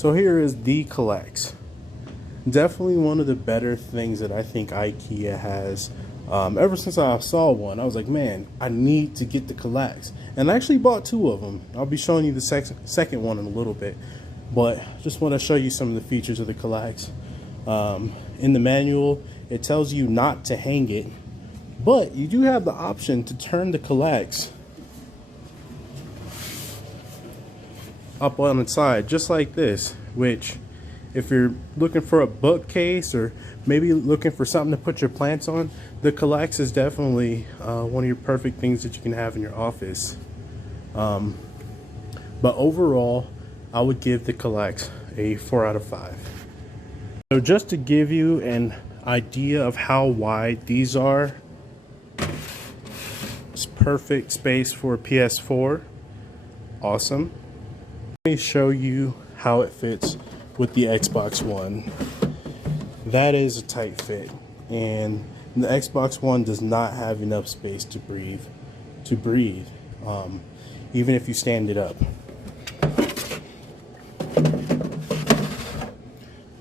So here is the Kallax. Definitely one of the better things that I think IKEA has. Ever since I saw one, I was like, man, I need to get the Kallax. And I actually bought two of them. I'll be showing you the second one in a little bit. But just want to show you some of the features of the Kallax. In the manual, it tells you not to hang it. But you do have the option to turn the Kallax up on its side, just like this, which if you're looking for a bookcase or maybe looking for something to put your plants on, the Kallax is definitely one of your perfect things that you can have in your office. But overall, I would give the Kallax a 4 out of 5. So just to give you an idea of how wide these are, it's perfect space for a PS4. Awesome. Let me show you how it fits with the Xbox One. That is a tight fit, and the Xbox One does not have enough space to breathe, even if you stand it up.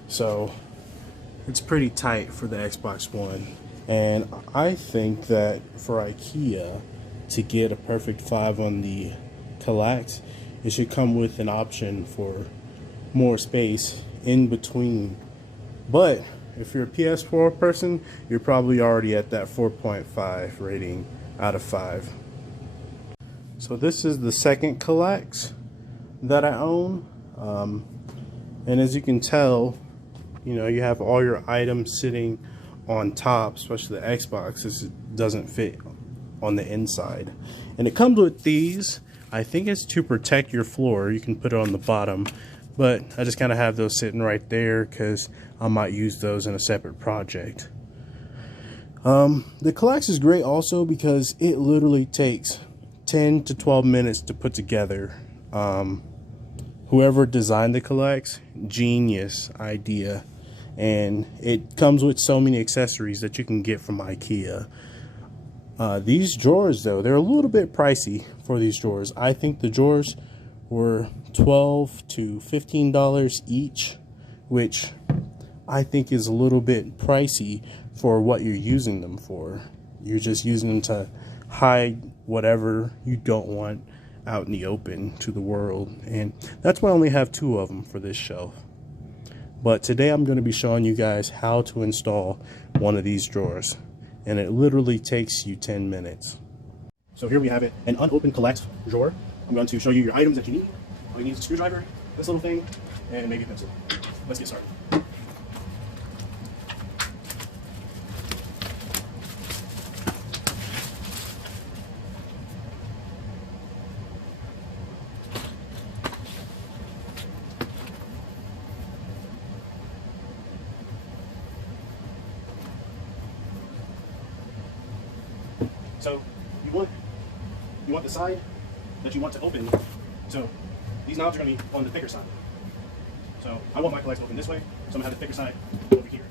So it's pretty tight for the Xbox One, and I think that for IKEA to get a perfect 5 on the Kallax, it should come with an option for more space in between. But if you're a PS4 person, you're probably already at that 4.5 rating out of 5. So this is the second Kallax that I own. And as you can tell, you know, you have all your items sitting on top, especially the Xbox. This doesn't fit on the inside. And it comes with these. I think it's to protect your floor. You can put it on the bottom, but I just kind of have those sitting right there because I might use those in a separate project. The Kallax is great also because it literally takes 10 to 12 minutes to put together. Whoever designed the Kallax, genius idea. And it comes with so many accessories that you can get from IKEA. These drawers, though, they're a little bit pricey for these drawers. I think the drawers were $12 to $15 each, which I think is a little bit pricey for what you're using them for. You're just using them to hide whatever you don't want out in the open to the world. And that's why I only have 2 of them for this shelf. But today I'm going to be showing you guys how to install one of these drawers. And it literally takes you 10 minutes. So here we have it, an unopened Kallax drawer. I'm going to show you your items that you need. All you need is a screwdriver, this little thing, and maybe a pencil. Let's get started. So you want the side that you want to open. So these knobs are going to be on the thicker side. So I want my Kallax to open this way, so I'm going to have the thicker side over here.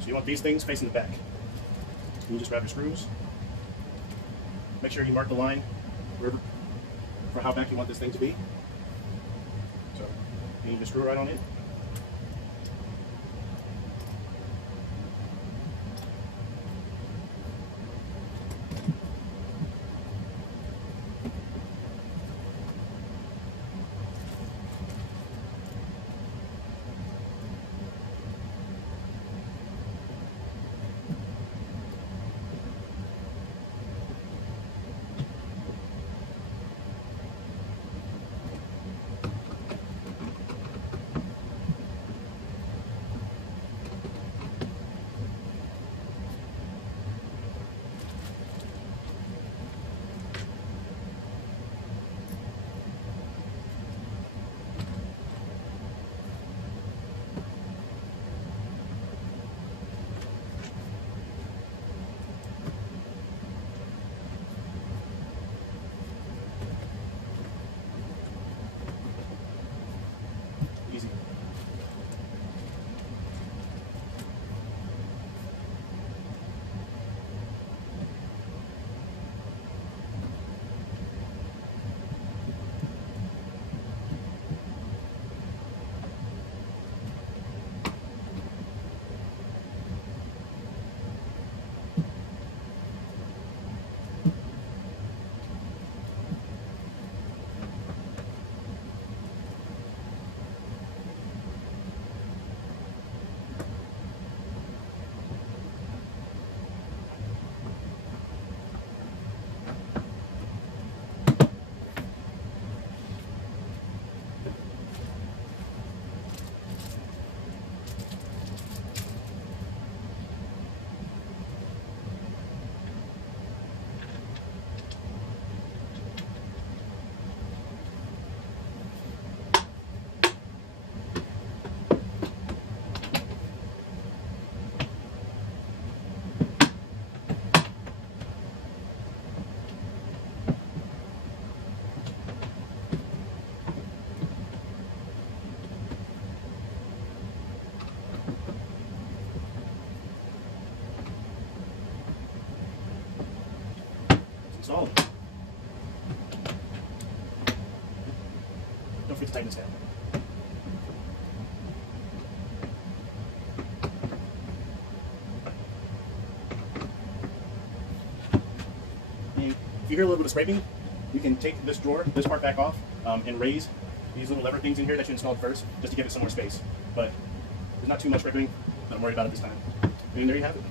So you want these things facing the back. You just grab your screws. Make sure you mark the line for how back you want this thing to be. So you just screw it right on in. install them. Don't forget to tighten this down. And if you hear a little bit of scraping, you can take this drawer, this part back off, and raise these little lever things in here that you installed first, just to give it some more space. But there's not too much scraping that I'm worried about at this time. And there you have it.